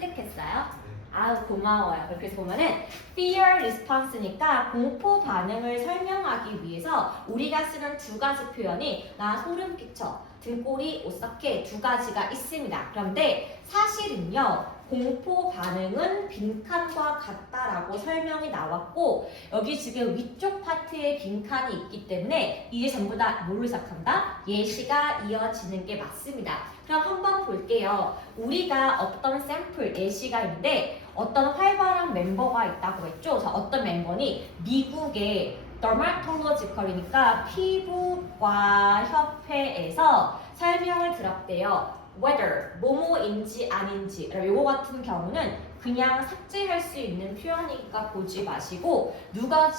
클릭했어요? 아우 고마워요. 그래서 보면은 fear response니까 공포 반응을 설명하기 위해서 우리가 쓰는 두 가지 표현이 나 소름 끼쳐, 등골이 오싹해 두 가지가 있습니다. 그런데 사실은요. 공포 반응은 빈칸과 같다라고 설명이 나왔고 여기 지금 위쪽 파트에 빈칸이 있기 때문에 이게 전부 다 뭘로 시작한다? 예시가 이어지는 게 맞습니다. 그럼 한번 볼게요. 우리가 어떤 샘플 예시가 있는데 어떤 활발한 멤버가 있다고 했죠. 자, 어떤 멤버니 미국의 dermatological이니까 피부과 협회에서 설명을 들었대요. whether 뭐뭐인지 아닌지 요거 같은 경우는 그냥 삭제할 수 있는 표현이니까 보지 마시고 누가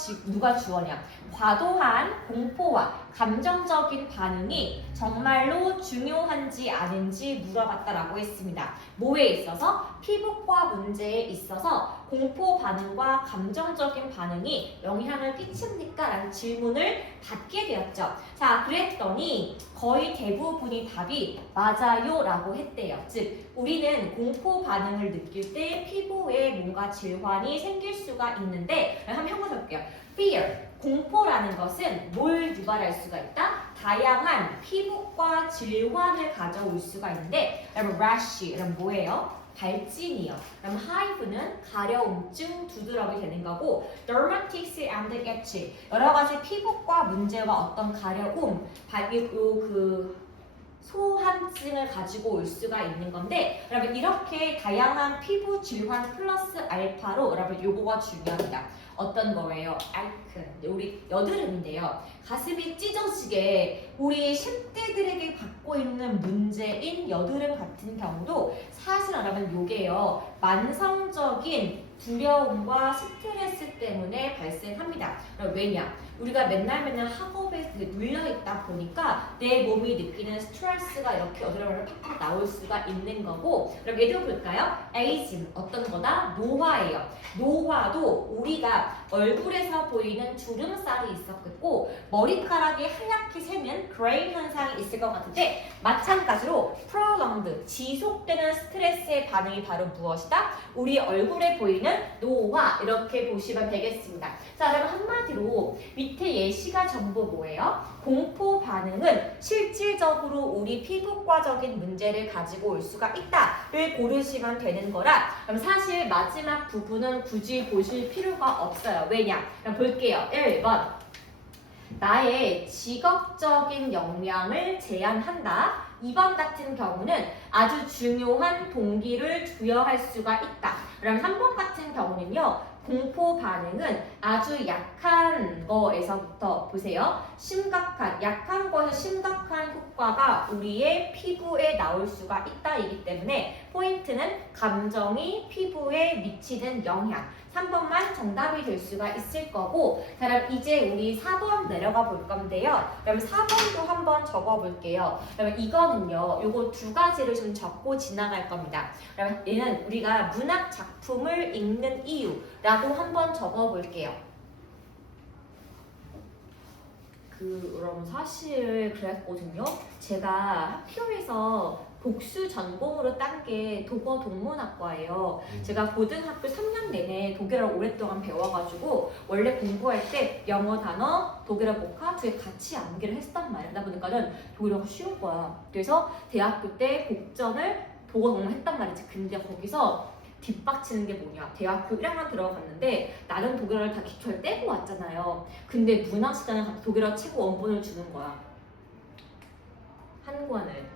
주어냐 과도한 공포와 감정적인 반응이 정말로 중요한지 아닌지 물어봤다라고 했습니다. 뭐에 있어서? 피부과 문제에 있어서 공포 반응과 감정적인 반응이 영향을 끼칩니까? 라는 질문을 받게 되었죠. 자, 그랬더니 거의 대부분이 답이 맞아요 라고 했대요. 즉 우리는 공포 반응을 느낄 때 피부에 뭔가 질환이 생길 수가 있는데 한번 형용해 볼게요. fear, 공포라는 것은 뭘 유발할 수가 있다? 다양한 피부과 질환을 가져올 수가 있는데 여러분 rash, 여러분 뭐예요? 발진이요. 그럼 hive는 가려움증, 두드러기 되는 거고 dermatitis and itch 여러 가지 피부과 문제와 어떤 가려움, 소한증을 가지고 올 수가 있는 건데 여러분 이렇게 다양한 피부 질환 플러스 알파로 여러분 요거가 중요합니다. 어떤 거예요? 알큰 우리 여드름인데요. 가슴이 찢어지게 우리 10대들에게 갖고 있는 문제인 여드름 같은 경우도 사실 여러분 요게요. 만성적인 두려움과 스트레스 때문에 발생합니다. 왜냐? 우리가 맨날 학업에 눌려있다 보니까 내 몸이 느끼는 스트레스가 이렇게 여드름으로 팍팍 나올 수가 있는 거고 그럼 예를 볼까요? 에이징 어떤 거다? 노화예요. 노화도 우리가 얼굴에서 보이는 주름살이 있었고 머리카락이 하얗게 새는 그레이 현상이 있을 것 같은데 마찬가지로 prolonged 지속되는 스트레스의 반응이 바로 무엇이다? 우리 얼굴에 보이는 노화 이렇게 보시면 되겠습니다. 자, 여러분 한마디로 밑에 예시가 전부 뭐예요? 공포 반응은 실질적으로 우리 피부과적인 문제를 가지고 올 수가 있다를 고르시면 되는 거라 그럼 사실 마지막 부분은 굳이 보실 필요가 없어요. 왜냐? 그럼 볼게요. 1번 나의 직업적인 역량을 제한한다. 2번 같은 경우는 아주 중요한 동기를 부여할 수가 있다. 그럼 3번 같은 경우는요. 공포 반응은 아주 약한 거에서부터 보세요. 약한 거에서 심각한 효과가 우리의 피부에 나올 수가 있다이기 때문에 포인트는 감정이 피부에 미치는 영향. 3번만 정답이 될 수가 있을 거고 자, 그럼 이제 우리 4번 내려가 볼 건데요. 그럼 4번도 한번 적어 볼게요. 그러면 이거는요. 요거 두 가지를 좀 적고 지나갈 겁니다. 그러면 얘는 우리가 문학 작품을 읽는 이유라고 한번 적어 볼게요. 그럼 사실 그랬거든요. 제가 학교에서 복수 전공으로 딴 게 독어 동문학과예요. 제가 고등학교 3년 내내 독일어를 오랫동안 배워가지고 원래 공부할 때 영어 단어, 독일어 복화 두 개 같이 암기를 했단 말이야. 그러다 보니까는 독일어가 쉬운 거야. 그래서 대학교 때 복전을 독어 동문 했단 말이지. 근데 거기서 뒷박치는 게 뭐냐. 대학교 1학년 들어갔는데 나는 독일어를 다 기초를 떼고 왔잖아요. 근데 문학 시간에 갑자기 독일어 최고 원본을 주는 거야. 한 권을.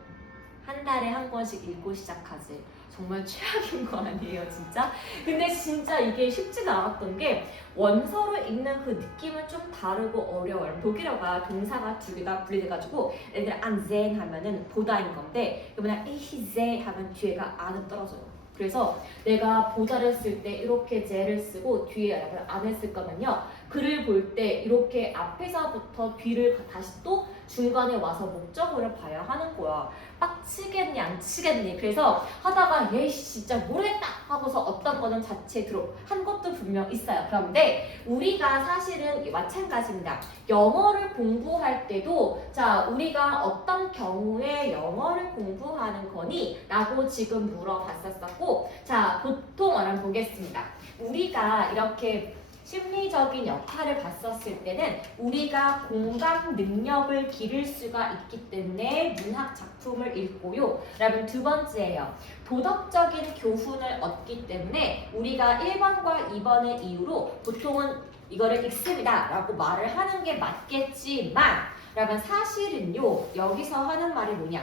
한 달에 한 권씩 읽고 시작하지. 정말 최악인 거 아니에요, 진짜? 근데 진짜 이게 쉽지가 않았던 게 원서를 읽는 그 느낌은 좀 다르고 어려워요. 독일어가 동사가 두 개가 분리돼가지고 예를 들어 안젠 하면은 보다인 건데 이번에 이제 하면 뒤에가 안은 떨어져요. 그래서 내가 보다를 쓸 때 이렇게 제를 쓰고 뒤에 안을 쓸 거면요. 글을 볼 때 이렇게 앞에서부터 뒤를 다시 또 중간에 와서 목적어를 봐야 하는 거야. 빡치겠니 안 치겠니? 그래서 하다가 예씨 진짜 모르겠다 하고서 어떤 거는 자체 한 것도 분명 있어요. 그런데 우리가 사실은 마찬가지입니다. 영어를 공부할 때도 자 우리가 어떤 경우에 영어를 공부하는 거니? 라고 지금 물어봤었고 자 보통 한번 보겠습니다. 우리가 이렇게 심리적인 역할을 봤었을 때는 우리가 공감 능력을 기를 수가 있기 때문에 문학 작품을 읽고요. 여러분 두 번째예요. 도덕적인 교훈을 얻기 때문에 우리가 1번과 2번의 이유로 보통은 이거를 읽습니다 라고 말을 하는 게 맞겠지만 여러분 사실은요. 여기서 하는 말이 뭐냐.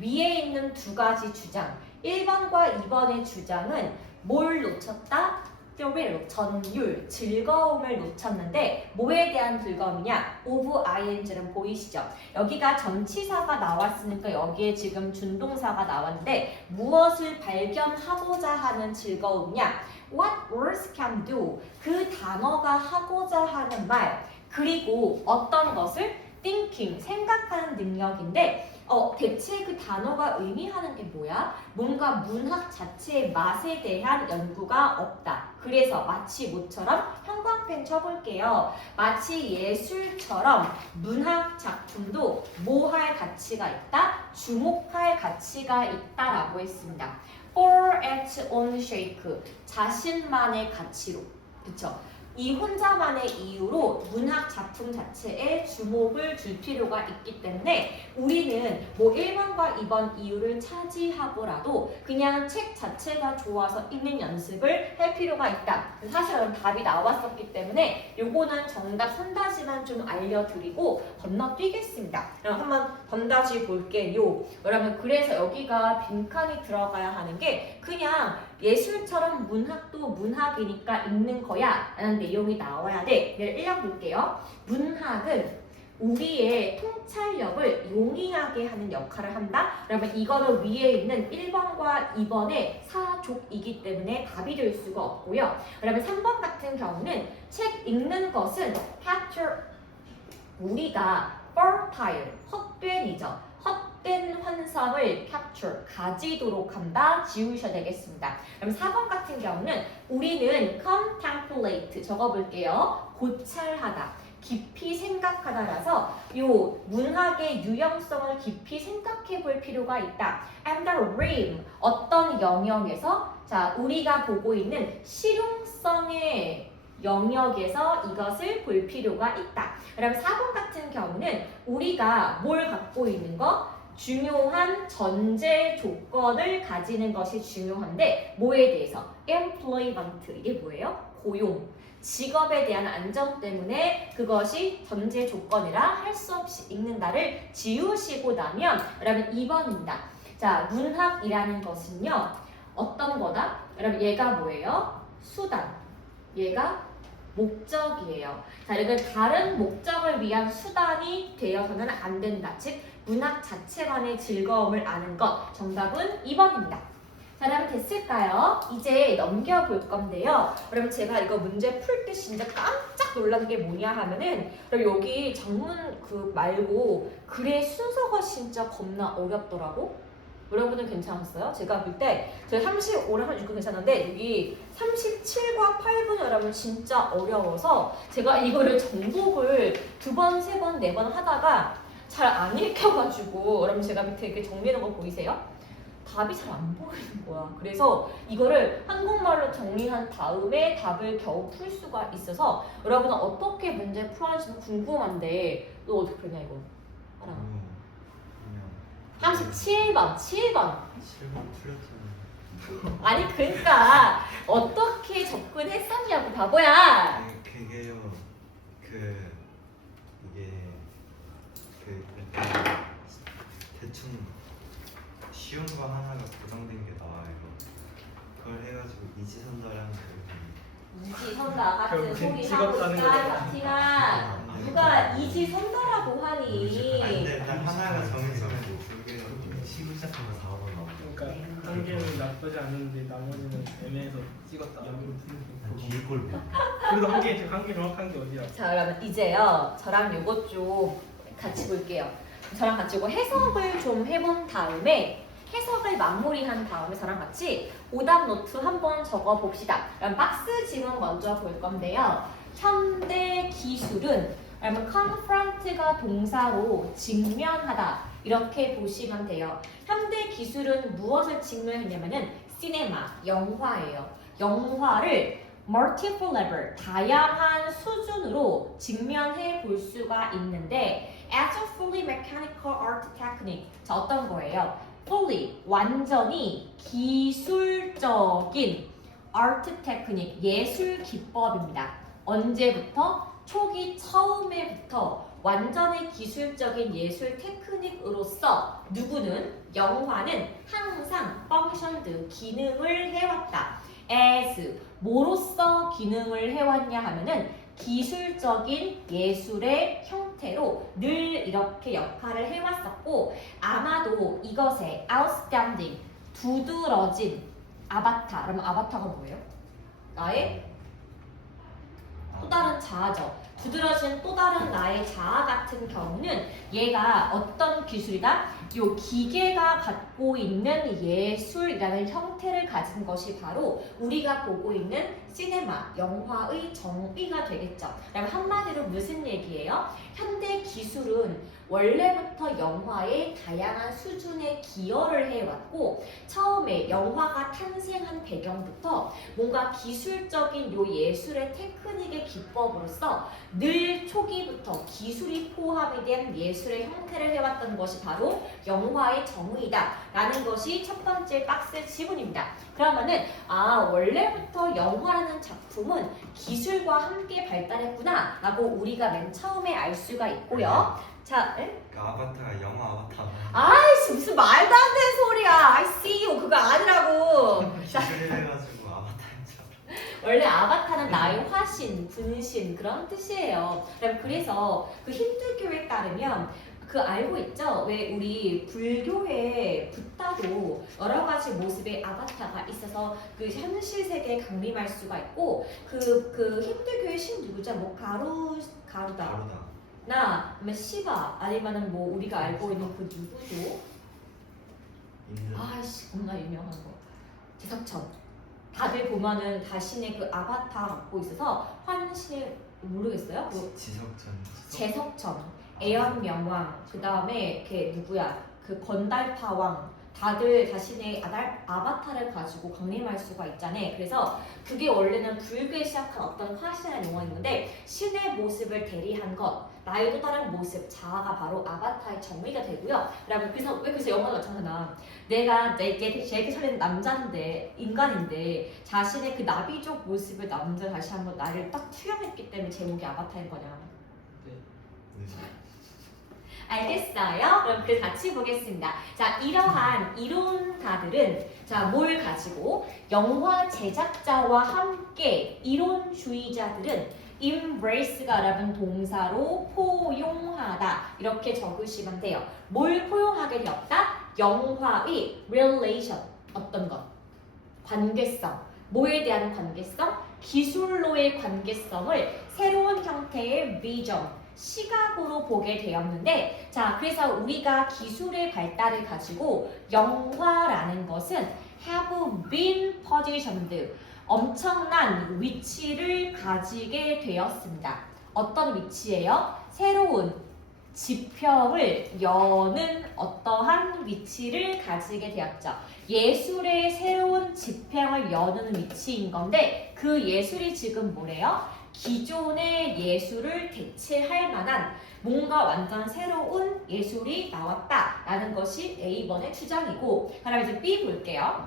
위에 있는 두 가지 주장 1번과 2번의 주장은 뭘 놓쳤다? thrill, 전율, 즐거움을 놓쳤는데 뭐에 대한 즐거움이냐? of ing는 보이시죠? 여기가 전치사가 나왔으니까 여기에 지금 준동사가 나왔는데 무엇을 발견하고자 하는 즐거움이냐? What words can do? 그 단어가 하고자 하는 말 그리고 어떤 것을? thinking, 생각하는 능력인데 대체 그 단어가 의미하는 게 뭐야? 뭔가 문학 자체의 맛에 대한 연구가 없다. 그래서 마치 뭐처럼 형광펜 쳐볼게요. 마치 예술처럼 문학 작품도 뭐 할 가치가 있다? 주목할 가치가 있다라고 했습니다. For its own sake, 자신만의 가치로. 그쵸? 이 혼자만의 이유로 문학 작품 자체에 주목을 줄 필요가 있기 때문에 우리는 뭐 1번과 2번 이유를 차지하고라도 그냥 책 자체가 좋아서 읽는 연습을 할 필요가 있다. 사실은 답이 나왔었기 때문에 요거는 정답 3다시만 좀 알려드리고 건너뛰겠습니다. 그럼 한번 건다시 볼게요. 여러분 그래서 여기가 빈칸이 들어가야 하는 게 그냥 예술처럼 문학도 문학이니까 읽는 거야 라는 내용이 나와야 돼. 내가 1랑 볼게요. 문학은 우리의 통찰력을 용이하게 하는 역할을 한다. 그러면 이거는 위에 있는 1번과 2번의 사족이기 때문에 답이 될 수가 없고요. 그러면 3번 같은 경우는 책 읽는 것은 capture 우리가 fertile 헛된이죠. 헛된 환상을 capture 가지도록 한다. 지우셔야 되겠습니다. 그럼 4번 같은 경우는 우리는 contemplate 적어볼게요. 고찰하다. 깊이 생각하다라서 요 문학의 유형성을 깊이 생각해 볼 필요가 있다. And the realm 어떤 영역에서 자 우리가 보고 있는 실용성의 영역에서 이것을 볼 필요가 있다. 그러면 4번 같은 경우는 우리가 뭘 갖고 있는 거? 중요한 전제 조건을 가지는 것이 중요한데 뭐에 대해서? employment 이게 뭐예요? 고용. 직업에 대한 안정 때문에 그것이 전제 조건이라 할 수 없이 읽는다를 지우시고 나면 여러분 2번입니다. 자, 문학이라는 것은요. 어떤 거다? 여러분 얘가 뭐예요? 수단. 얘가 목적이에요. 자, 여러분 다른 목적을 위한 수단이 되어서는 안 된다. 즉 문학 자체만의 즐거움을 아는 것. 정답은 2번입니다. 자, 그러면 됐을까요? 이제 넘겨볼 건데요. 그러면 제가 이거 문제 풀 때 진짜 깜짝 놀란 게 뭐냐 하면은 여기 정문 그 말고 글의 순서가 진짜 겁나 어렵더라고. 여러분은 괜찮았어요? 제가 볼 때 제가 35랑 36은 괜찮은데 여기 37과 8분 여러분 진짜 어려워서 제가 이거를 정복을 2번, 3번, 4번 하다가 잘 안 읽혀가지고 여러분 제가 밑에 이렇게 정리하는 거 보이세요? 답이 잘 안 보이는 거야. 그래서 이거를 한국말로 정리한 다음에 답을 겨우 풀 수가 있어서 여러분은 어떻게 문제 풀었는지 궁금한데 너 어떻게 풀냐 이거? 알아? 37번 7번 틀렸잖아요. 아니 그러니까 어떻게 접근했었냐고 바보야. 그게요. 이게 약간 대충 쉬운 거 하나가 고정된 게 나와요. 그걸 해가지고 이지선다라는 이지선다 같은 결국 소리 직업 하고 가는 있다 거잖아. 같지만 누가 이지선다라고 하니? 근데 딱 하나가 정해서 시구 시작하면 4번 나오고 그러니까 한 개는 나쁘지 않은데 나머지는 애매해서 찍었다. 뒤에 걸 봐. 그래도 한 개 정확한 게 어디야? 자, 그러면 이제요. 저랑 요것 좀 같이 볼게요. 저랑 같이 이거 해석을 좀 해본 다음에 해석을 마무리한 다음에 저랑 같이 오답 노트 한번 적어 봅시다. 그럼 박스 지문 먼저 볼 건데요. 현대 기술은 그러면 confront가 동사로 직면하다 이렇게 보시면 돼요. 현대 기술은 무엇을 직면했냐면은 시네마, 영화예요. 영화를 multiple level, 다양한 수준으로 직면해 볼 수가 있는데 as a fully mechanical art technique, 자 어떤 거예요? fully, 완전히 기술적인 art technique, 예술 기법입니다. 언제부터? 초기 처음에부터 완전히 기술적인 예술 테크닉으로서 누구는 영화는 항상 functioned, 기능을 해왔다. as 뭐로서 기능을 해왔냐 하면은 기술적인 예술의 형태로 늘 이렇게 역할을 해왔었고 아마도 이것에 outstanding, 두드러진 아바타, 그러면 아바타가 뭐예요? 나의 또 다른 자아죠. 두드러진 또 다른 나의 자아 같은 경우는 얘가 어떤 기술이다? 요 기계가 갖고 있는 예술이라는 형태를 가진 것이 바로 우리가 보고 있는 시네마, 영화의 정의가 되겠죠. 그럼 한마디로 무슨 얘기예요? 현대 기술은 원래부터 영화의 다양한 수준에 기여를 해왔고 처음에 영화가 탄생한 배경부터 뭔가 기술적인 요 예술의 테크닉의 기법으로서 늘 초기부터 기술이 포함이 된 예술의 형태를 해왔던 것이 바로 영화의 정의다 라는 것이 첫 번째 박스 지문입니다. 그러면은 원래부터 영화라는 작품은 기술과 함께 발달했구나 라고 우리가 맨 처음에 알 수가 있고요. 자, 그 아바타가 영화 아바타. 아이씨 무슨 말도 안 되는 소리야. I see you 그거 아니라고. 기술을 해가지고 아바타인 줄 알아. 원래 아바타는 나의 화신, 분신 그런 뜻이에요. 그래서 그 힌두교에 따르면 그 알고 있죠? 왜 우리 불교의 붓다도 여러 가지 모습의 아바타가 있어서 그 현실 세계에 강림할 수가 있고 그 힌두교의 신 누구죠? 뭐 가루다. 다르다. 나, 시바 아니면은 뭐 우리가 알고 있는 그 누구죠? 인드. 아이씨 겁나 유명한 거 제석천. 다들 보면은 자신의 그 아바타 갖고 있어서 환실 모르겠어요? 그 지석전. 제석천, 애완명왕, 그 다음에 걔 누구야? 그 건달파왕. 다들 자신의 아바타를 가지고 강림할 수가 있잖아요. 그래서 그게 원래는 불교에 시작한 어떤 화신의 용어였는데 신의 모습을 대리한 것, 나의 또 다른 모습, 자아가 바로 아바타의 정의가 되고요. 여러분 그래서 영화가 그렇잖아. 내가 제게 살린 남자인데 인간인데 자신의 그 나비족 모습을 남자 다시 한번 나를 딱 투영했기 때문에 제목이 아바타인 거냐. 네. 알겠어요? 그럼 그 같이 보겠습니다. 자, 이러한 이론가들은 자, 뭘 가지고 영화 제작자와 함께 이론주의자들은 embrace가 라는 동사로 포용하다 이렇게 적으시면 돼요. 뭘 포용하게 되었다? 영화의 relation, 어떤 것? 관계성. 뭐에 대한 관계성? 기술로의 관계성을 새로운 형태의 vision, 시각으로 보게 되었는데 자 그래서 우리가 기술의 발달을 가지고 영화라는 것은 have been positioned, 엄청난 위치를 가지게 되었습니다. 어떤 위치예요? 새로운 지평을 여는 어떠한 위치를 가지게 되었죠. 예술의 새로운 지평을 여는 위치인 건데 그 예술이 지금 뭐래요? 기존의 예술을 대체할 만한 뭔가 완전 새로운 예술이 나왔다라는 것이 A번의 주장이고 그럼 이제 B 볼게요.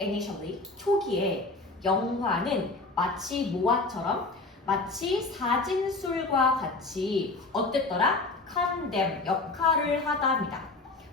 Initially, 초기에 영화는 마치 모아처럼 마치 사진술과 같이 어땠더라? condemn, 역할을 하다입니다.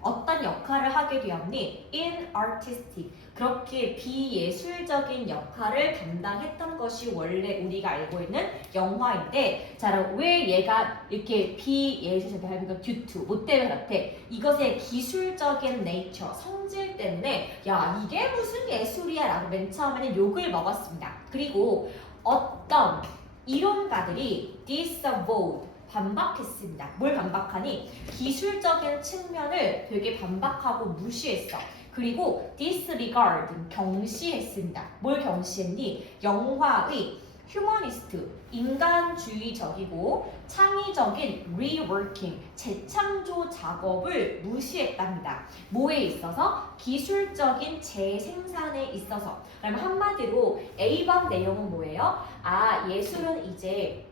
어떤 역할을 하게 되었니? In artistic. 그렇게 비예술적인 역할을 담당했던 것이 원래 우리가 알고 있는 영화인데, 자, 그럼 왜 얘가 이렇게 비예술적인 하니까 due to, 뭐 때문에 그렇대? 이것의 기술적인 nature, 성질 때문에 야, 이게 무슨 예술이야 라고 맨 처음에는 욕을 먹었습니다. 그리고 어떤 이론가들이 disavowed, 반박했습니다. 뭘 반박하니? 기술적인 측면을 되게 반박하고 무시했어. 그리고 disregard, 경시했습니다. 뭘 경시했니? 영화의 휴머니스트, 인간주의적이고 창의적인 reworking, 재창조 작업을 무시했답니다. 뭐에 있어서? 기술적인 재생산에 있어서. 그럼 한마디로 A번 내용은 뭐예요? 아, 예술은 이제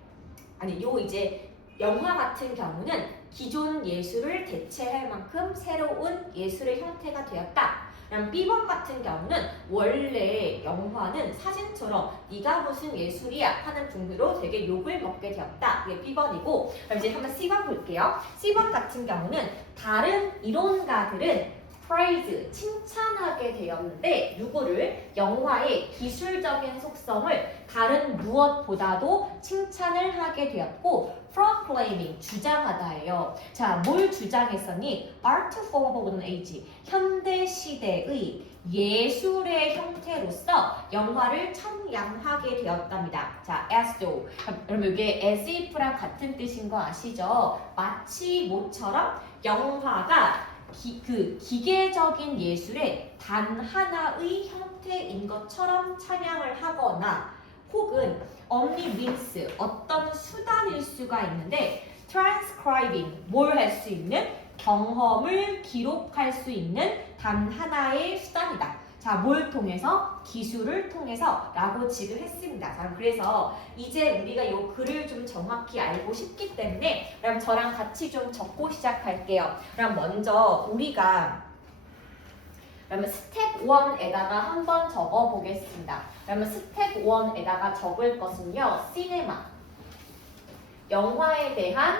영화 같은 경우는 기존 예술을 대체할 만큼 새로운 예술의 형태가 되었다. 그럼 B번 같은 경우는 원래 영화는 사진처럼 네가 무슨 예술이야 하는 분으로 되게 욕을 먹게 되었다. 이게 B번이고, 그럼 이제 한번 C번 볼게요. C번 같은 경우는 다른 이론가들은 praise, 칭찬하게 되었는데 누구를? 영화의 기술적인 속성을 다른 무엇보다도 칭찬을 하게 되었고 proclaiming, 주장하다예요. 자, 뭘 주장했었니? art form of an age, 현대 시대의 예술의 형태로서 영화를 찬양하게 되었답니다. 자, as though. 그럼 이게 as if랑 같은 뜻인 거 아시죠? 마치 모처럼 영화가 기계적인 예술의 단 하나의 형태인 것처럼 찬양을 하거나 혹은 only means, 어떤 수단일 수가 있는데 transcribing, 뭘 할 수 있는? 경험을 기록할 수 있는 단 하나의 수단이다. 자, 뭘 통해서? 기술을 통해서 라고 지급했습니다. 자, 그래서 이제 우리가 이 글을 좀 정확히 알고 싶기 때문에 그럼 저랑 같이 좀 적고 시작할게요. 그럼 먼저 우리가 그러면 스텝 1에다가 한번 적어 보겠습니다. 그러면 스텝 1에다가 적을 것은요, 시네마, 영화에 대한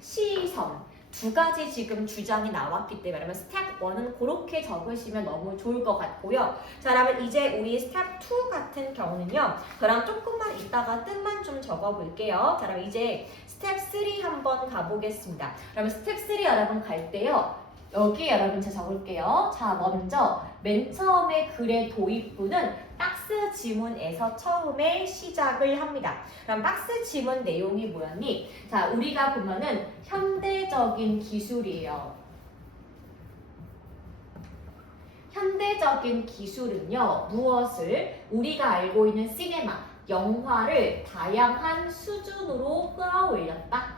시선, 두 가지 지금 주장이 나왔기 때문에 그러면 스텝 1은 그렇게 적으시면 너무 좋을 것 같고요. 자, 그러면 이제 우리 스텝 2 같은 경우는요, 저랑 조금만 이따가 뜻만 좀 적어볼게요. 자, 그럼 이제 스텝 3 한번 가보겠습니다. 그러면 스텝 3 여러분 갈 때요, 여기 여러분 제가 적을게요. 자, 먼저 맨 처음에 글의 도입부는 박스 지문에서 처음에 시작을 합니다. 그럼 박스 지문 내용이 뭐였니? 자, 우리가 보면은 현대적인 기술이에요. 현대적인 기술은요, 무엇을? 우리가 알고 있는 시네마, 영화를 다양한 수준으로 끌어올렸다.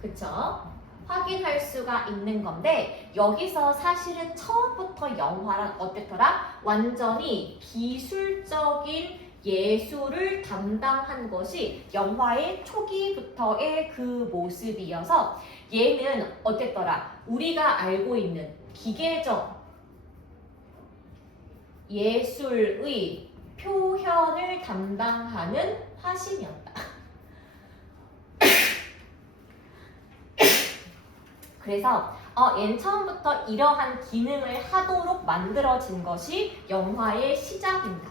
그쵸? 확인할 수가 있는 건데 여기서 사실은 처음부터 영화란 어땠더라? 완전히 기술적인 예술을 담당한 것이 영화의 초기부터의 그 모습이어서 얘는 어땠더라? 우리가 알고 있는 기계적 예술의 표현을 담당하는 화신이었다. 그래서 얘는 처음부터 이러한 기능을 하도록 만들어진 것이 영화의 시작입니다.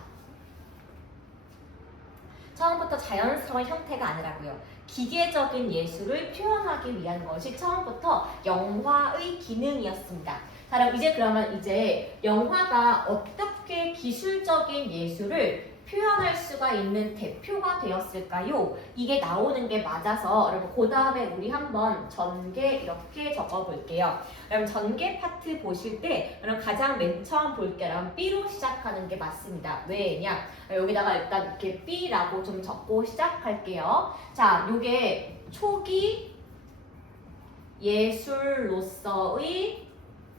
처음부터 자연스러운 형태가 아니라고요. 기계적인 예술을 표현하기 위한 것이 처음부터 영화의 기능이었습니다. 자, 그럼 이제 영화가 어떻게 기술적인 예술을 표현할 수가 있는 대표가 되었을까요? 이게 나오는 게 맞아서 여러분 그 다음에 우리 한번 전개 이렇게 적어볼게요. 여러분 전개 파트 보실 때 여러분 가장 맨 처음 볼 때 여러분 B로 시작하는 게 맞습니다. 왜냐? 여기다가 일단 이렇게 B라고 좀 적고 시작할게요. 자, 요게 초기 예술로서의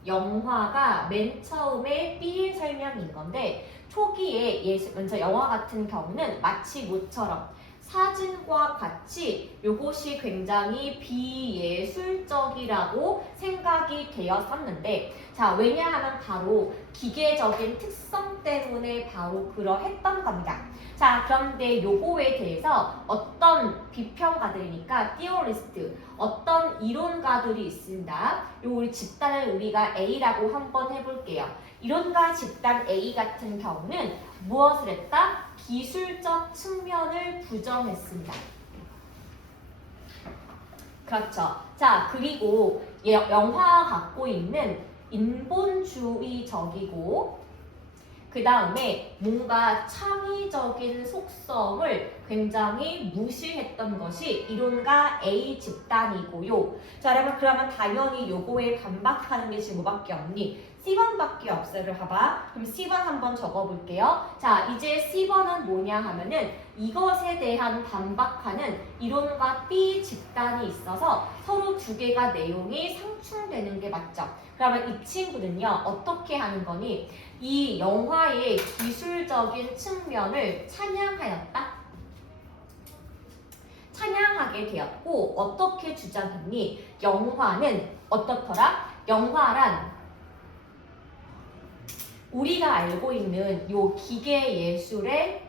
영화가 맨 처음에 B 설명인 건데 초기에 먼저 영화 같은 경우는 마치 모처럼 사진과 같이 요것이 굉장히 비예술적이라고 생각이 되었었는데, 자, 왜냐하면 바로 기계적인 특성 때문에 바로 그러했던 겁니다. 자, 그런데 요거에 대해서 어떤 비평가들이니까 띠오리스트, 어떤 이론가들이 있습니다. 요 우리 집단을 우리가 A라고 한번 해볼게요. 이론가 집단 A 같은 경우는 무엇을 했다? 기술적 측면을 부정했습니다. 그렇죠. 자, 그리고 영화가 갖고 있는 인본주의적이고 그 다음에 뭔가 창의적인 속성을 굉장히 무시했던 것이 이론가 A 집단이고요. 자, 여러분 그러면 당연히 요거에 반박하는 게 지금 뭐밖에 없니? C번밖에 없어요. 봐봐. 그럼 C번 한번 적어볼게요. 자, 이제 C번은 뭐냐 하면은 이것에 대한 반박하는 이론과 B 집단이 있어서 서로 두 개가 내용이 상충되는 게 맞죠. 그러면 이 친구는요, 어떻게 하는 거니? 이 영화의 기술적인 측면을 찬양하였다? 찬양하게 되었고, 어떻게 주장했니? 영화는 어떻더라? 영화란 우리가 알고 있는 요 기계 예술의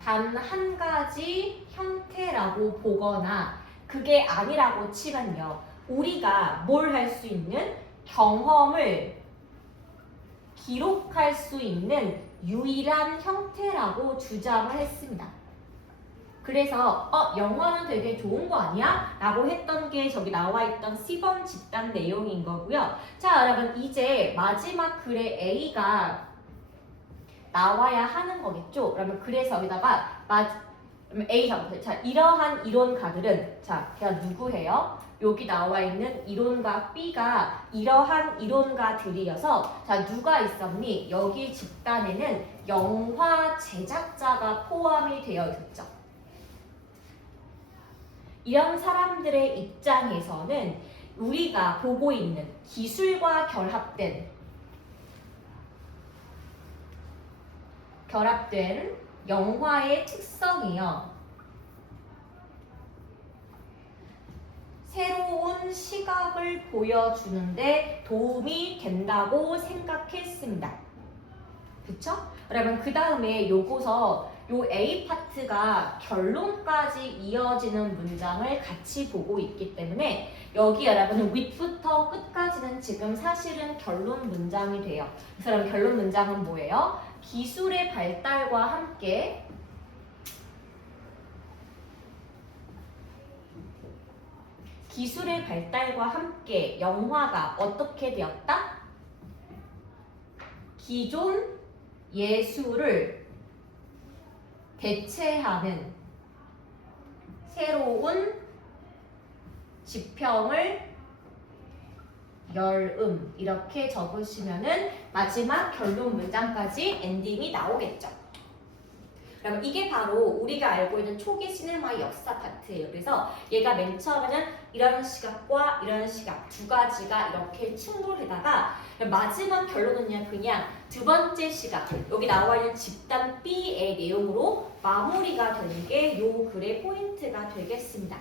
단 한 가지 형태라고 보거나 그게 아니라고 치면요. 우리가 뭘 할 수 있는 경험을 기록할 수 있는 유일한 형태라고 주장을 했습니다. 그래서 영화는 되게 좋은 거 아니야? 라고 했던 게 저기 나와 있던 C번 집단 내용인 거고요. 자, 여러분 이제 마지막 글에 A가 나와야 하는 거겠죠? 그러면 그래서 여기다가 A 잡으세요. 자, 이러한 이론가들은 자, 걔가 누구예요? 여기 나와 있는 이론가 B가 이러한 이론가들이어서 자, 누가 있었니? 여기 집단에는 영화 제작자가 포함이 되어 있었죠. 이런 사람들의 입장에서는 우리가 보고 있는 기술과 결합된 영화의 특성이요. 새로운 시각을 보여주는데 도움이 된다고 생각했습니다. 그쵸? 여러분 그 다음에 요거서 요 A 파트가 결론까지 이어지는 문장을 같이 보고 있기 때문에 여기 여러분은 윗부터 끝까지는 지금 사실은 결론 문장이 돼요. 그래서 여러분 결론 문장은 뭐예요? 기술의 발달과 함께 영화가 어떻게 되었다? 기존 예술을 대체하는 새로운 지평을 이렇게 적으시면은 마지막 결론 문장까지 엔딩이 나오겠죠. 그러면 이게 바로 우리가 알고 있는 초기 시네마의 역사 파트예요. 그래서 얘가 맨 처음에는 이런 시각과 이런 시각 두 가지가 이렇게 충돌하다가 마지막 결론은요, 그냥 두 번째 시각 여기 나와 있는 집단 B의 내용으로 마무리가 되는 게 요 글의 포인트가 되겠습니다.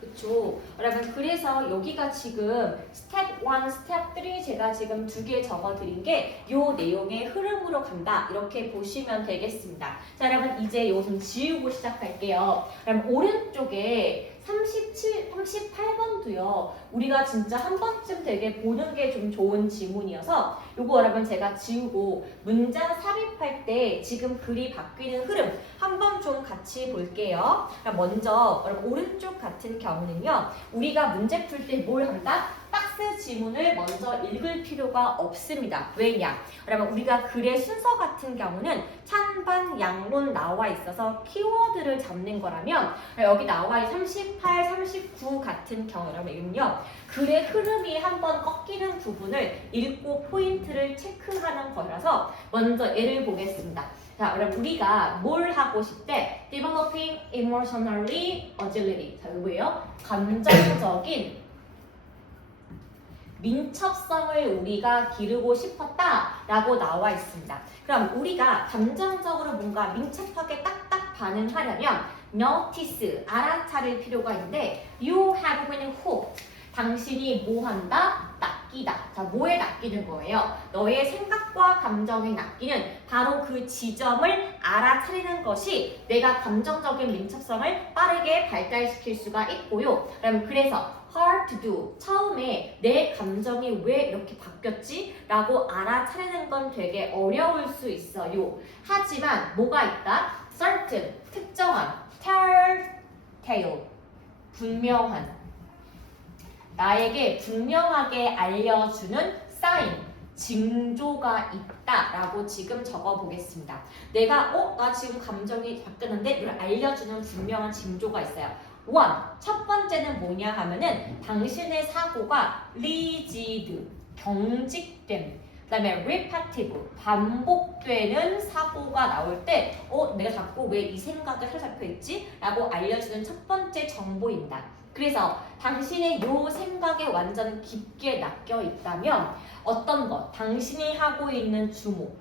그쵸. 여러분 그래서 여기가 지금 스텝 1, 스텝 3 제가 지금 두 개 적어드린 게 요 내용의 흐름으로 간다 이렇게 보시면 되겠습니다. 자, 여러분 이제 요 좀 지우고 시작할게요. 그럼 오른쪽에 38번도요. 우리가 진짜 한 번쯤 되게 보는 게 좀 좋은 지문이어서 요거 여러분 제가 지우고 문장 삽입할 때 지금 글이 바뀌는 흐름 한번 좀 같이 볼게요. 먼저 여러분 오른쪽 같은 경우는요. 우리가 문제 풀 때 뭘 한다? 박스 지문을 먼저 읽을 필요가 없습니다. 왜냐? 여러분 우리가 글의 순서 같은 경우는 찬반 양론 나와 있어서 키워드를 잡는 거라면 여기 나와 있는 38, 39 같은 경우라면요. 글의 흐름이 한번 꺾이는 부분을 읽고 포인트를 체크하는 거라서 먼저 예를 보겠습니다. 자, 여러분 우리가 뭘 하고 싶대? Developing emotionally agility. 자, 이거예요. 감정적인 민첩성을 우리가 기르고 싶었다라고 나와 있습니다. 그럼 우리가 감정적으로 뭔가 민첩하게 딱딱 반응하려면 notice, 알아차릴 필요가 있는데 you have been hooked. 당신이 뭐 한다? 낚이다. 자, 뭐에 낚이는 거예요? 너의 생각과 감정에 낚이는 바로 그 지점을 알아차리는 것이 내가 감정적인 민첩성을 빠르게 발달시킬 수가 있고요. 그래서 hard to do. 처음에 내 감정이 왜 이렇게 바뀌었지? 라고 알아차리는 건 되게 어려울 수 있어요. 하지만 뭐가 있다? certain, 특정한, telltale, 분명한. 나에게 분명하게 알려주는 sign, 징조가 있다라고 지금 적어보겠습니다. 내가 나 지금 감정이 바뀌었는데 이걸 알려주는 분명한 징조가 있어요. one, 첫 번째는 뭐냐 하면은 당신의 사고가 rigid, 경직됨. 그 다음에 repetitive, 반복되는 사고가 나올 때 내가 자꾸 왜 이 생각에 사로잡혀 있지? 라고 알려주는 첫 번째 정보입니다. 그래서 당신의 요 생각에 완전 깊게 낚여 있다면 어떤 것, 당신이 하고 있는 주목,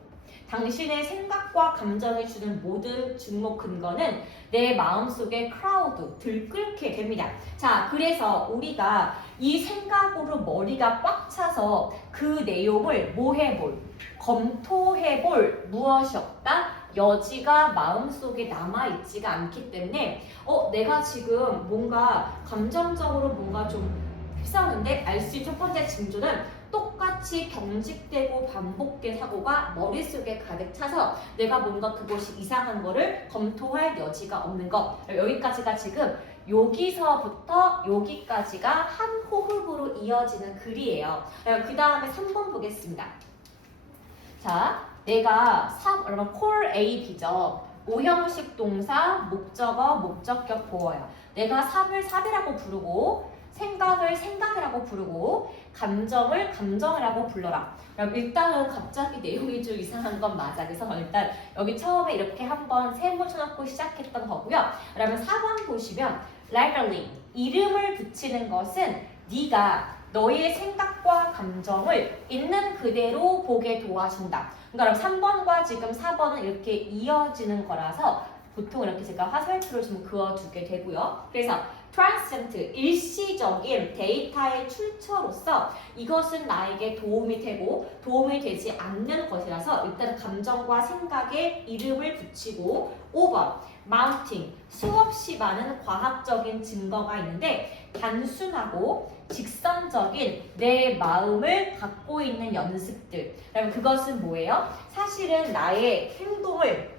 당신의 생각과 감정이 주는 모든 주목 근거는 내 마음속에 크라우드, 들끓게 됩니다. 자, 그래서 우리가 이 생각으로 머리가 꽉 차서 그 내용을 뭐 해볼, 검토해볼 무엇이 없다? 여지가 마음속에 남아있지가 않기 때문에 내가 지금 뭔가 감정적으로 뭔가 좀 휩싸우는데 알 수 있는 첫 번째 징조는 똑같이 경직되고 반복된 사고가 머릿속에 가득 차서 내가 뭔가 그것이 이상한 거를 검토할 여지가 없는 것. 여기까지가 지금 여기서부터 여기까지가 한 호흡으로 이어지는 글이에요. 그 다음에 3번 보겠습니다. 자, 내가 여러분 core A, B죠. 오형식 동사, 목적어, 목적격 보어요. 내가 삽을 삽이라고 부르고 생각을 생각이라고 부르고 감정을 감정이라고 불러라. 그럼 일단은 갑자기 내용이 좀 이상한 건 맞아. 그래서 일단 여기 처음에 이렇게 한번 세모 쳐놓고 시작했던 거고요. 그러면 4번 보시면 labeling, 이름을 붙이는 것은 네가 너의 생각과 감정을 있는 그대로 보게 도와준다. 그러니까 3번과 지금 4번은 이렇게 이어지는 거라서 보통 이렇게 제가 화살표를 좀 그어두게 되고요. 그래서 transient, 일시적인 데이터의 출처로서 이것은 나에게 도움이 되고 도움이 되지 않는 것이라서 일단 감정과 생각에 이름을 붙이고 5번, mounting, 수없이 많은 과학적인 증거가 있는데 단순하고 직선적인 내 마음을 갖고 있는 연습들. 그럼 그것은 뭐예요? 사실은 나의 행동을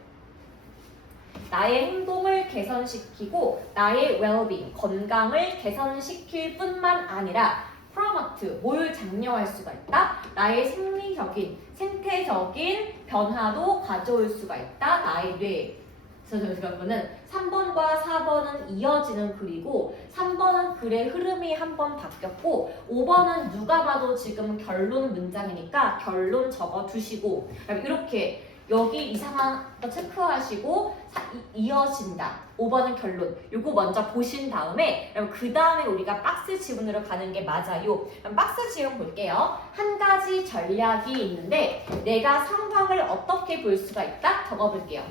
개선시키고 나의 well-being, 건강을 개선시킬 뿐만 아니라 promote, 뭘 장려할 수가 있다? 나의 생리적인, 생태적인 변화도 가져올 수가 있다. 나의 뇌. 그래서 여러분은 3번과 4번은 이어지는 글이고 3번은 글의 흐름이 한번 바뀌었고 5번은 누가 봐도 지금 결론 문장이니까 결론 적어 두시고 이렇게 여기 이상한 거 체크하시고 이어진다. 5번은 결론. 요거 먼저 보신 다음에 그 다음에 우리가 박스 지문으로 가는 게 맞아요. 그럼 박스 지문 볼게요. 한 가지 전략이 있는데 내가 상황을 어떻게 볼 수가 있다? 적어볼게요.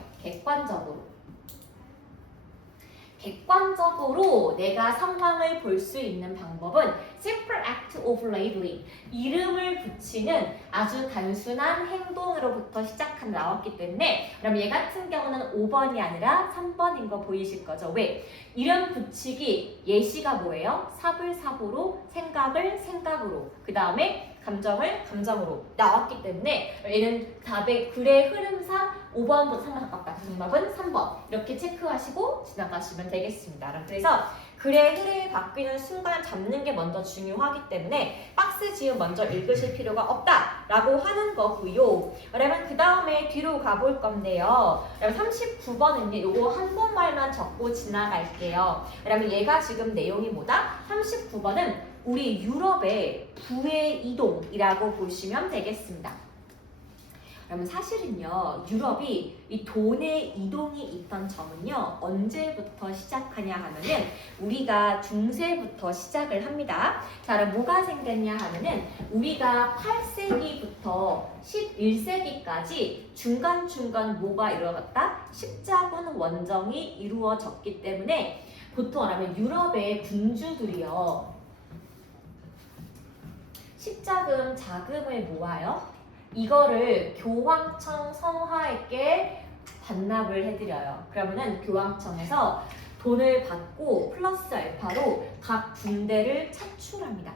객관적으로 내가 상황을 볼 수 있는 방법은 simple act of labeling, 이름을 붙이는 아주 단순한 행동으로부터 시작한 나왔기 때문에 그럼 얘 같은 경우는 5번이 아니라 3번인 거 보이실 거죠? 왜? 이름 붙이기 예시가 뭐예요? 삽을 삽으로, 생각을 생각으로, 그 다음에 감정을 감정으로 나왔기 때문에 얘는 답의 글의 흐름상 5번부터 3번 가깝다. 그 정답은 3번. 이렇게 체크하시고 지나가시면 되겠습니다. 그래서 글의 흐름이 바뀌는 순간 잡는 게 먼저 중요하기 때문에 박스 지음 먼저 읽으실 필요가 없다라고 하는 거고요. 그러면 그 다음에 뒤로 가볼 건데요. 그러면 39번은요. 요거 한 번말만 적고 지나갈게요. 그러면 얘가 지금 내용이 뭐다? 39번은 우리 유럽의 부의 이동이라고 보시면 되겠습니다. 그러면 사실은요, 유럽이 이 돈의 이동이 있던 점은요, 언제부터 시작하냐 하면은 우리가 중세부터 시작을 합니다. 자, 그럼 뭐가 생겼냐 하면은 우리가 8세기부터 11세기까지 중간중간 뭐가 이루어졌다? 십자군 원정이 이루어졌기 때문에 보통 말하면 유럽의 군주들이요, 십자금 자금을 모아요. 이거를 교황청 성화에게 반납을 해드려요. 그러면은 교황청에서 돈을 받고 플러스 알파로 각 군대를 차출합니다.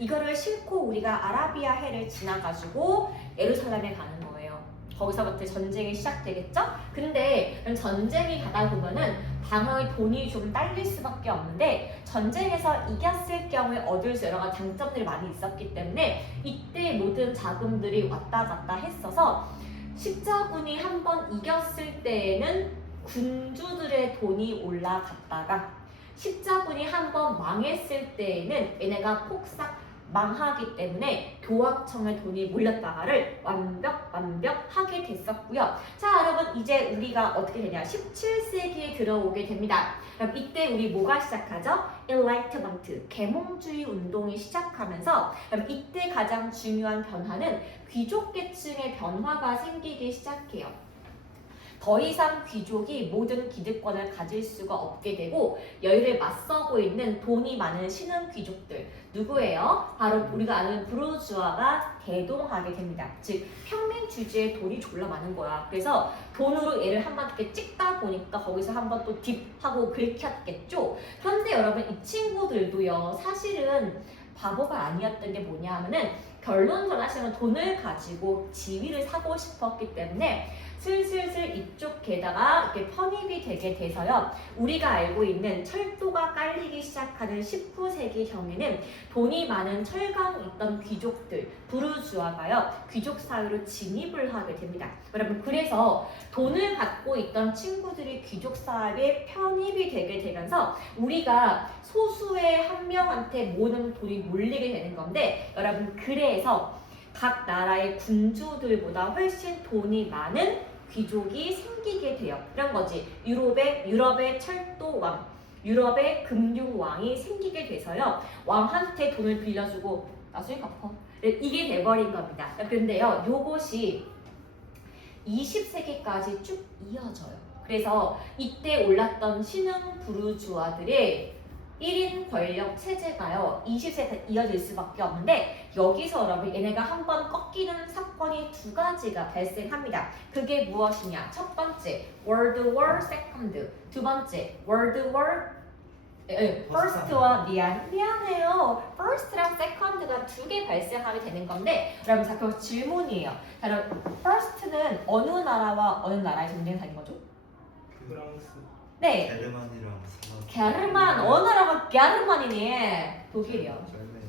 이거를 싣고 우리가 아라비아 해를 지나가지고 예루살렘에 가는 거예요. 거기서부터 전쟁이 시작되겠죠? 근데 전쟁이 가다 보면은 당연히 돈이 좀 딸릴 수밖에 없는데 전쟁에서 이겼을 경우에 얻을 수 여러 가지 장점들이 많이 있었기 때문에 이때 모든 자금들이 왔다 갔다 했어서 십자군이 한번 이겼을 때에는 군주들의 돈이 올라갔다가 십자군이 한번 망했을 때에는 얘네가 폭삭 망하기 때문에 교황청에 돈이 몰렸다가를 완벽하게 됐었고요. 자, 여러분 이제 우리가 어떻게 되냐? 17세기에 들어오게 됩니다. 그럼 이때 우리 뭐가 시작하죠? Enlightenment, 계몽주의 운동이 시작하면서 그럼 이때 가장 중요한 변화는 귀족계층의 변화가 생기기 시작해요. 더 이상 귀족이 모든 기득권을 가질 수가 없게 되고 여기를 맞서고 있는 돈이 많은 신흥 귀족들 누구예요? 바로 우리가 아는 부르주아가 대동하게 됩니다. 즉 평민 주지에 돈이 졸라 많은 거야. 그래서 돈으로 얘를 한번 이렇게 찍다 보니까 거기서 한번 또 딥하고 긁혔겠죠. 그런데 여러분 이 친구들도요 사실은 바보가 아니었던 게 뭐냐 하면은 결론적으로 사실은 돈을 가지고 지위를 사고 싶었기 때문에 슬슬슬 이쪽 게다가 이렇게 편입이 되게 돼서요. 우리가 알고 있는 철도가 깔리기 시작하는 19세기 경에는 돈이 많은 철강 있던 귀족들, 부르주아가요. 귀족 사회로 진입을 하게 됩니다. 여러분 그래서 돈을 갖고 있던 친구들이 귀족 사회에 편입이 되게 되면서 우리가 소수의 한 명한테 모든 돈이 몰리게 되는 건데 여러분 그래서 각 나라의 군주들보다 훨씬 돈이 많은 귀족이 생기게 돼요. 이런 거지. 유럽의 철도왕, 유럽의 금융왕이 생기게 돼서요. 왕한테 돈을 빌려주고 나중에 갚아. 이게 돼버린 겁니다. 그런데요, 요것이 20세기까지 쭉 이어져요. 그래서 이때 올랐던 신흥 부르주아들의 1인 권력 체제가요 20세기까지 이어질 수밖에 없는데 여기서 여러분 얘네가 한번 꺾이는 사건이 두 가지가 발생합니다. 그게 무엇이냐? 첫 번째 월드 워 세컨드, 두 번째 월드 워 퍼스트와 미안해요. 퍼스트랑 세컨드가 두 개 발생하게 되는 건데 여러분 자 그럼 질문이에요. 자 여러분 퍼스트는 어느 나라와 어느 나라의 전쟁이 다닌 거죠? 프랑스. 네. 게르만이랑 슬라브. 게르만 어느 나라가 게르만이니? 독일이요. 절매.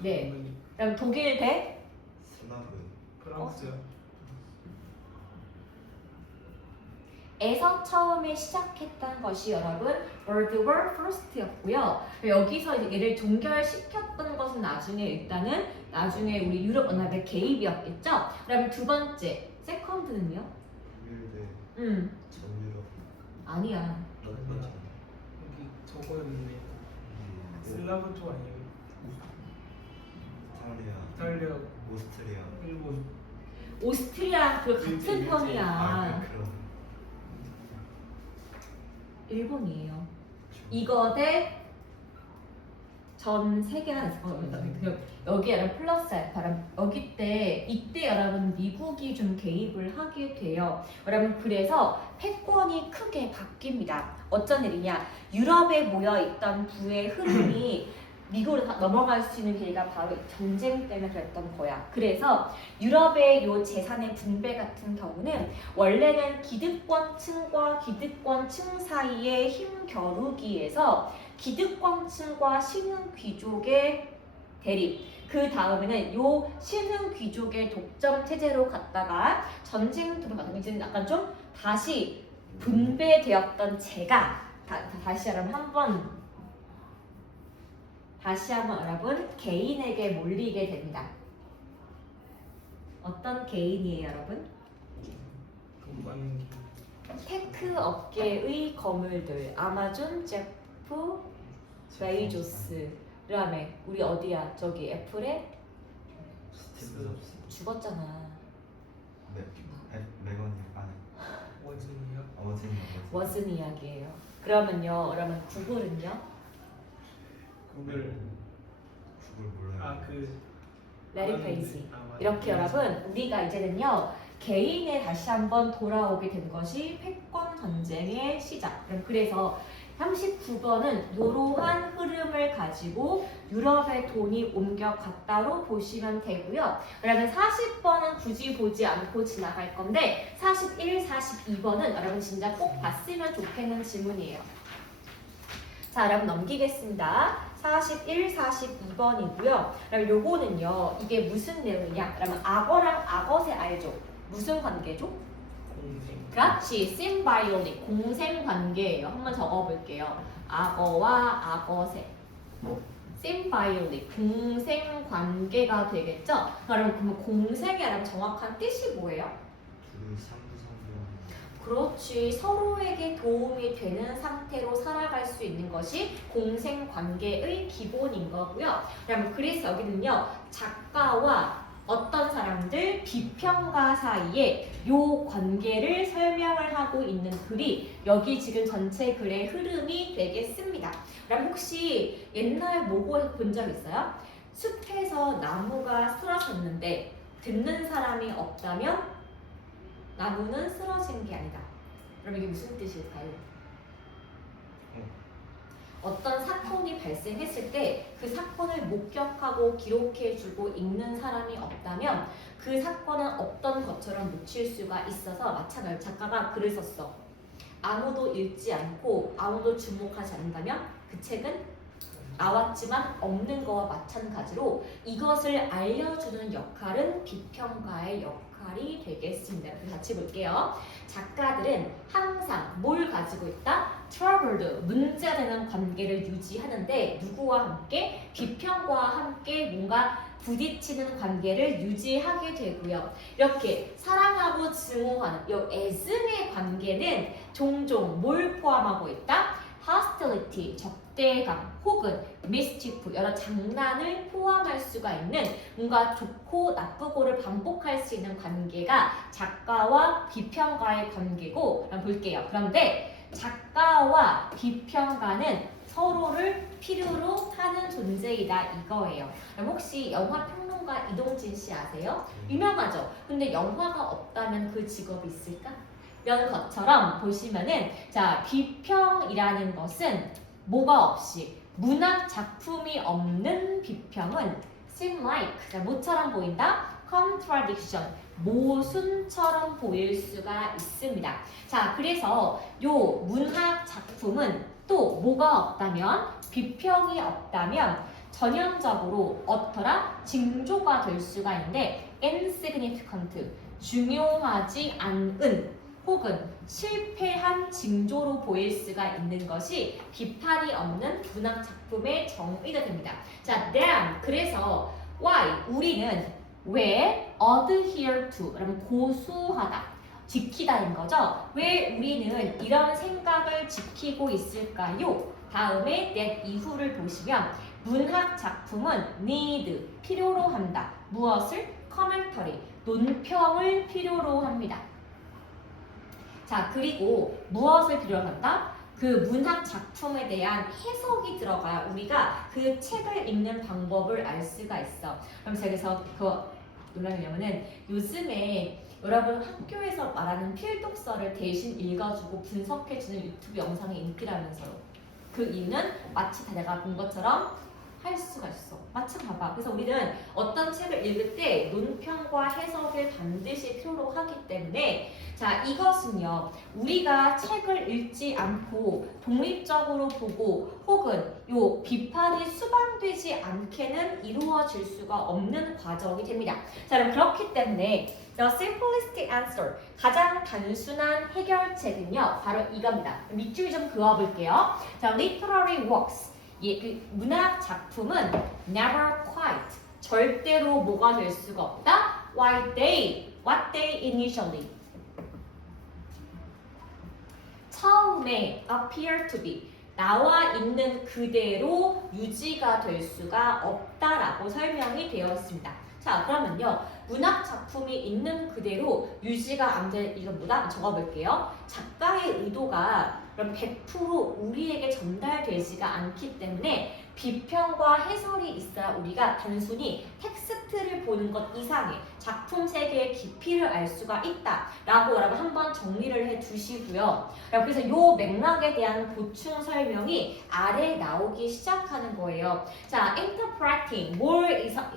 네. 그럼 독일 대 슬라브. 프랑스요. 에서 처음에 시작했던 것이 여러분 월드 워 퍼스트였고요. 여기서 이제 얘를 종결시켰던 것은 나중에 우리 유럽 언어의 개입이었겠죠. 그럼 두 번째 세컨드는요? 독일 대 전유럽. 아니야. 너는 거잖아. 여기 저거였는데 슬라브 쪽 아니에요? 이탈리아, 오스트리아. 일본. 오스트리아랑 그 같은 일제. 편이야. 그럼. 일본이에요. 이거 대 전 세계가 여기에는 플러스 알파랑 이때 여러분 미국이 좀 개입을 하게 돼요. 여러분 그래서 패권이 크게 바뀝니다. 어쩐 일이냐? 유럽에 모여 있던 부의 흐름이 미국으로 넘어갈 수 있는 계기가 바로 전쟁 때문에 그랬던 거야. 그래서 유럽의 요 재산의 분배 같은 경우는 원래는 기득권층과 기득권층 사이의 힘 겨루기에서 기득권층과 신흥 귀족의 대립, 그 다음에는 요 신흥 귀족의 독점 체제로 갔다가 전쟁 들어가서 이제 약간 좀 다시 분배되었던 제가 다시 한번 여러분 개인에게 몰리게 됩니다. 어떤 개인이에요, 여러분? 돈 많은 게 테크 업계의 거물들. 아마존, 제프, 베이조스. 그다음에 우리 어디야? 저기 애플에 스티브 잡스. 죽었잖아. 네. 메건이 아니. 원숭이요? 무슨 이야기예요? 그러면요, 그러면 구글은요? 구글 구글 몰라요. 아그 레리 페이지. 이렇게 여러분, 우리가 이제는요 개인에 다시 한번 돌아오게 된 것이 패권 전쟁의 시작. 그래서 39번은 이러한 흐름을 가지고 유럽의 돈이 옮겨갔다로 보시면 되고요. 그러면 40번은 굳이 보지 않고 지나갈 건데 41, 42번은 여러분 진짜 꼭 봤으면 좋겠는 질문이에요. 자, 여러분 넘기겠습니다. 41, 42번이고요. 그럼 요거는요, 이게 무슨 내용이냐? 그러면 악어랑 악어새 알죠? 무슨 관계죠? 공생 그렇지, 심바이올릭, 공생 관계예요. 한번 적어볼게요. 악어와 악어새. 심바이올릭, 공생 관계가 되겠죠? 그러면 공생이라는 정확한 뜻이 뭐예요? 둘이 상부상조. 그렇지. 서로에게 도움이 되는 상태로 살아갈 수 있는 것이 공생관계의 기본인 거고요. 그래서 여기는요. 작가와 어떤 사람들, 비평가 사이에 요 관계를 설명을 하고 있는 글이 여기 지금 전체 글의 흐름이 되겠습니다. 그럼 혹시 옛날 모고에서 본 적 있어요? 숲에서 나무가 쓰러졌는데 듣는 사람이 없다면 나무는 쓰러진 게 아니다. 그럼 이게 무슨 뜻일까요? 어떤 사건이 발생했을 때 그 사건을 목격하고 기록해주고 읽는 사람이 없다면 그 사건은 없던 것처럼 묻힐 수가 있어서 마찬가지로 작가가 글을 썼어. 아무도 읽지 않고 아무도 주목하지 않는다면 그 책은 나왔지만 없는 거와 마찬가지로 이것을 알려주는 역할은 비평가의 역할이 되겠습니다. 같이 볼게요. 작가들은 항상 뭘 가지고 있다? troubled, 문제되는 관계를 유지하는데 누구와 함께? 비평가와 함께 뭔가 부딪히는 관계를 유지하게 되고요. 이렇게 사랑하고 증오하는 이 애증의 관계는 종종 뭘 포함하고 있다? hostility, 적대감, 혹은 mischief, 여러 장난을 포함할 수가 있는 뭔가 좋고 나쁘고를 반복할 수 있는 관계가 작가와 비평가의 관계고, 한번 볼게요. 그런데 작가와 비평가는 서로를 필요로 하는 존재이다 이거예요. 그럼 혹시 영화 평론가 이동진 씨 아세요? 유명하죠? 근데 영화가 없다면 그 직업이 있을까? 이런 것처럼 보시면은 자 비평이라는 것은 뭐가 없이 문학 작품이 없는 비평은 seem like 자, 뭐처럼 보인다? contradiction 모순처럼 보일 수가 있습니다. 자 그래서 요 문학 작품은 또 뭐가 없다면 비평이 없다면 전형적으로 어떠라 징조가 될 수가 있는데 insignificant 중요하지 않은 혹은 실패한 징조로 보일 수가 있는 것이 비판이 없는 문학 작품의 정의가 됩니다. 자, then 그래서 why 우리는 왜 adhere to 그러면 고수하다 지키다는 거죠. 왜 우리는 이런 생각을 지키고 있을까요? 다음에 that 이후를 보시면 문학 작품은 need 필요로 한다. 무엇을? commentary 논평을 필요로 합니다. 자 그리고 무엇을 필요로 한다? 그 문학 작품에 대한 해석이 들어가야 우리가 그 책을 읽는 방법을 알 수가 있어. 그럼 제가 그거 놀라냐면은 요즘에 여러분 학교에서 말하는 필독서를 대신 읽어주고 분석해주는 유튜브 영상이 인기라면서요. 그 이유는 마치 다 내가 본 것처럼 할 수가 있어. 마치 봐봐. 그래서 우리는 어떤 책을 읽을 때 논평과 해석을 반드시 필요로 하기 때문에 자 이것은요 우리가 책을 읽지 않고 독립적으로 보고 혹은 요 비판이 수반되지 않게는 이루어질 수가 없는 과정이 됩니다. 자 그럼 그렇기 때문에 The simplistic answer 가장 단순한 해결책은요 바로 이겁니다. 밑줄 좀 그어볼게요. 자 literary works 예, 그 문학 작품은 never quite 절대로 뭐가 될 수가 없다? what they initially 처음에 appear to be 나와 있는 그대로 유지가 될 수가 없다라고 설명이 되어 있습니다. 자, 그러면요. 문학 작품이 있는 그대로 유지가 안 될 이건 뭐다? 적어볼게요. 작가의 의도가 그럼 100% 우리에게 전달되지가 않기 때문에 비평과 해설이 있어야 우리가 단순히 텍스트를 보는 것 이상의 작품 세계의 깊이를 알 수가 있다라고 여러분 한번 정리를 해 두시고요. 그래서 요 맥락에 대한 보충 설명이 아래에 나오기 시작하는 거예요. 자, interpreting 뭘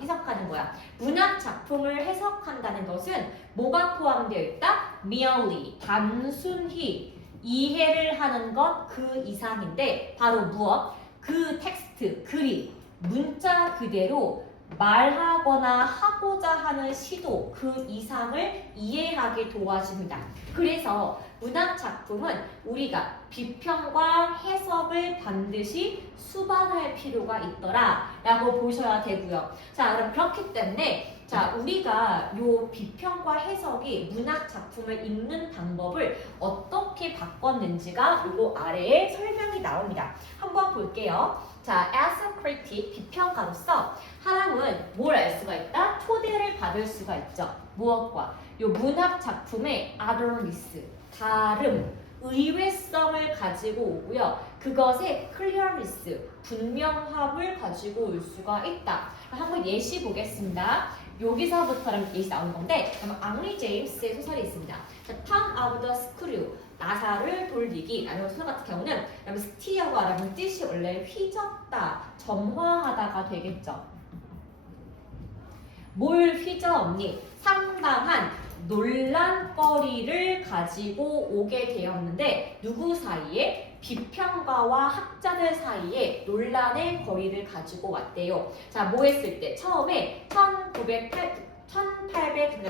해석하는 거야? 문학 작품을 해석한다는 것은 뭐가 포함되어 있다? merely 단순히 이해를 하는 것 그 이상인데 바로 무엇? 그 텍스트, 글이 문자 그대로 말하거나 하고자 하는 시도 그 이상을 이해하게 도와줍니다. 그래서 문학 작품은 우리가 비평과 해석을 반드시 수반할 필요가 있더라 라고 보셔야 되고요. 자, 그럼 그렇기 때문에 자, 우리가 요 비평과 해석이 문학 작품을 읽는 방법을 어떻게 바꿨는지가 요거 아래에 설명이 나옵니다. 한번 볼게요. 자, as a critic, 비평가로서 하람은 뭘 알 수가 있다? 초대를 받을 수가 있죠. 무엇과? 요 문학 작품의 otherness, 다름, 의외성을 가지고 오고요. 그것의 clearness, 분명함을 가지고 올 수가 있다. 한번 예시 보겠습니다. 여기서부터는 예시 나오는 건데, 앙리 제임스의 소설이 있습니다. Turn of the Screw, 나사를 돌리기 라는 소설 같은 경우는 스티어가 라는 뜻이 원래 휘젓다, 점화하다가 되겠죠. 뭘 휘저었니? 상당한 논란거리를 가지고 오게 되었는데 누구 사이에? 비평가와 학자들 사이에 논란의 거리를 가지고 왔대요. 자, 뭐 했을 때? 처음에 1800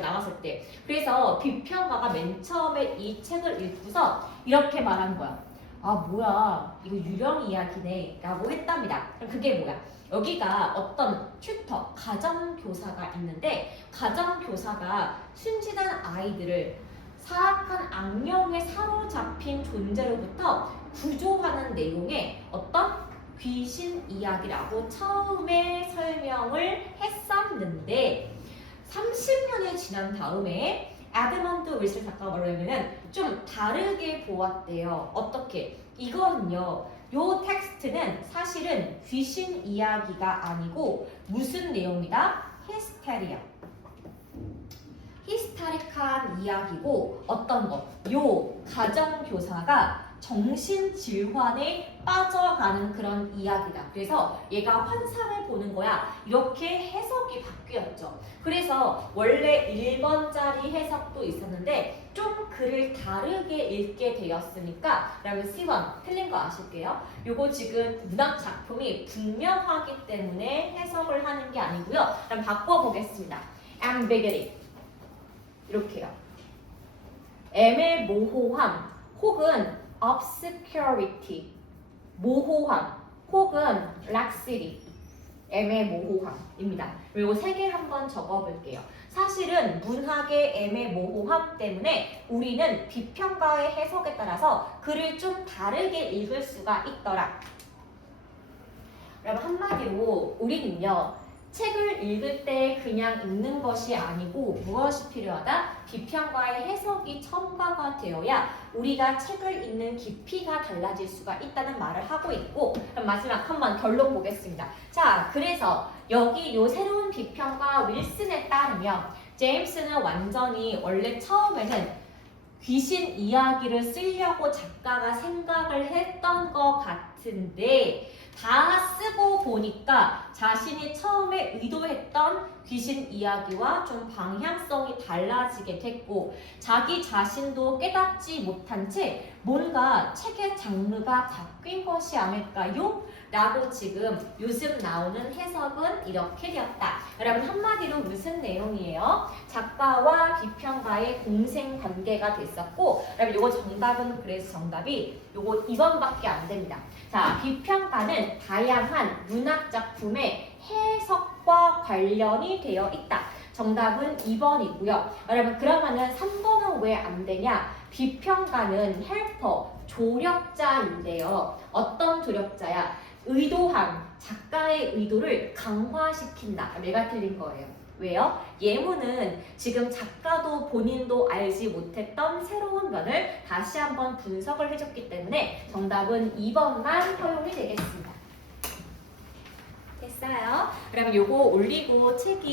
나왔을 때. 그래서 비평가가 맨 처음에 이 책을 읽고서 이렇게 말한 거야. 아, 뭐야, 이거 유령 이야기네 라고 했답니다. 그럼 그게 뭐야? 여기가 어떤 튜터, 가정교사가 있는데 가정교사가 순진한 아이들을 사악한 악령에 사로잡힌 존재로부터 구조하는 내용의 어떤 귀신 이야기라고 처음에 설명을 했었는데 30년이 지난 다음에 에드먼드 윌슨 작가가 뭐냐면은 좀 다르게 보았대요. 어떻게? 이거는요. 요 텍스트는 사실은 귀신 이야기가 아니고 무슨 내용이다? 히스테리아. 히스테릭한 이야기고 어떤 것? 요 가정교사가 정신질환에 빠져가는 그런 이야기다. 그래서 얘가 환상을 보는 거야. 이렇게 해석이 바뀌었죠. 그래서 원래 1번짜리 해석도 있었는데 좀 글을 다르게 읽게 되었으니까 그러면 C1 틀린 거 아실게요. 요거 지금 문학 작품이 분명하기 때문에 해석을 하는 게 아니고요. 그럼 바꿔보겠습니다. ambiguity 이렇게요. 애매모호함 혹은 obscurity 모호함 혹은 laxity 애매모호함입니다. 그리고 세 개 한번 적어볼게요. 사실은 문학의 애매모호함 때문에 우리는 비평가의 해석에 따라서 글을 좀 다르게 읽을 수가 있더라. 여러분 한마디로 우리는요. 책을 읽을 때 그냥 읽는 것이 아니고 무엇이 필요하다? 비평과의 해석이 첨가가 되어야 우리가 책을 읽는 깊이가 달라질 수가 있다는 말을 하고 있고 그럼 마지막 한번 결론 보겠습니다. 자, 그래서 여기 요 새로운 비평가 윌슨에 따르면 제임스는 완전히 원래 처음에는 귀신 이야기를 쓰려고 작가가 생각을 했던 것 같은데 다 쓰고 보니까 자신이 처음에 의도했던 귀신 이야기와 좀 방향성이 달라지게 됐고 자기 자신도 깨닫지 못한 채 뭔가 책의 장르가 바뀐 것이 아닐까요? 라고 지금 요즘 나오는 해석은 이렇게 되었다. 여러분 한마디로 무슨 내용이에요? 작가와 비평가의 공생 관계가 됐었고 여러분 요거 정답은 그래서 정답이 요거 2번밖에 안 됩니다. 자, 비평가는 다양한 문학 작품의 해석과 관련이 되어 있다. 정답은 2번이고요. 여러분 그러면은 3번은 왜 안 되냐? 비평가는 헬퍼, 조력자인데요. 어떤 조력자야? 의도한 작가의 의도를 강화시킨다. 얘가 틀린 거예요. 왜요? 예문은 지금 작가도 본인도 알지 못했던 새로운 면을 다시 한번 분석을 해줬기 때문에 정답은 2번만 허용이 되겠습니다. 됐어요? 그러면 요거 올리고 책이